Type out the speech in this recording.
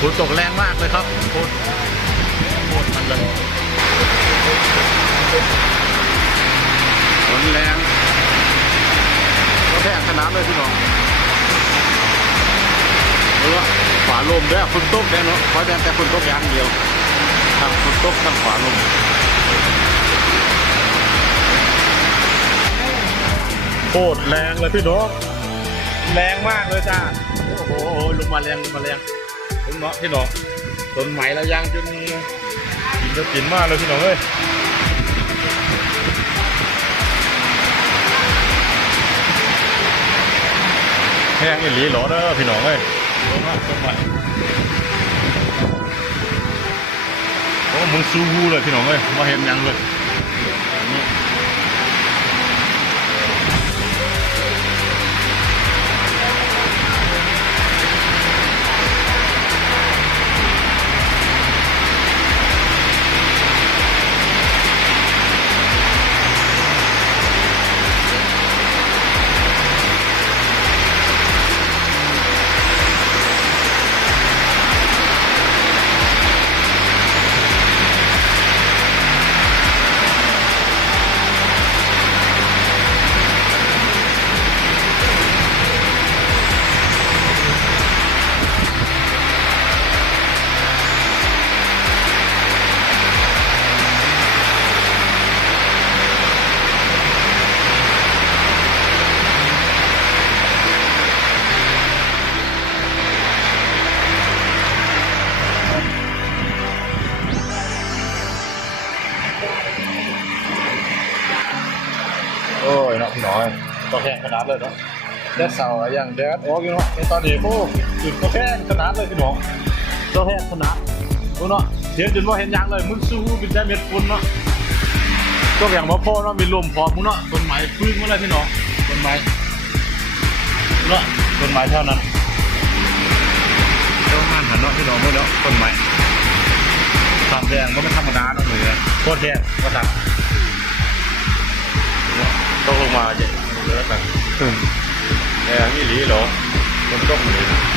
ฝนตกแรงมากเลยครับโคตรมันเลยฝนแรงก็แทงขนาดเลยพี่น้องดูว่าฝาลมด้วยฝนตกได้เนาะเพราะแต่ฝนตกอย่างเดียวทางฝนตกทางฝาลมโคตรแรงเลยพี่น้องแรงมากเลยจ้าโอ้โหลงมาแรงถึงเนาะพี่น้องต้นไม้แล้วยางจนกินจะกินมากเลยพี่น้องเอ้ยแห้งอีหลีหรอเด้อพี่น้องเอ้ยต้นไม้โอ้มึงซูฮูเลยพี่น้องเอ้ยมาเห็นยังเลยโอ้ยเนาะพี่น้อยตัวแข็งขนาดเลยเนาะแดดเสาร์อย่างแดดโอ้ยเนาะในตอนนี้โอ้จุดตัวแข็งขนาดเลยพี่น้องตัวแข็งขนาดโอ้เนาะเห็นจนว่าเห็นยางเลยมึงสู้เป็นใจเม็ดฝุ่นเนาะตัวอย่างมาพ่อเนาะมีลมพอมึงเนาะต้นไม้พึ่งมาเลยพี่น้องต้นไม้เนาะต้นไม้เท่านั้นเจ้ามันหันเนาะพี่น้องเนาะต้นไม้ทำแดงก็ไม่ธรรมดาเนาะเลยโคตรแดงก็ทำต้องลงมาเยอะแบบแรงนี่หลีเหรอคนต้องเลย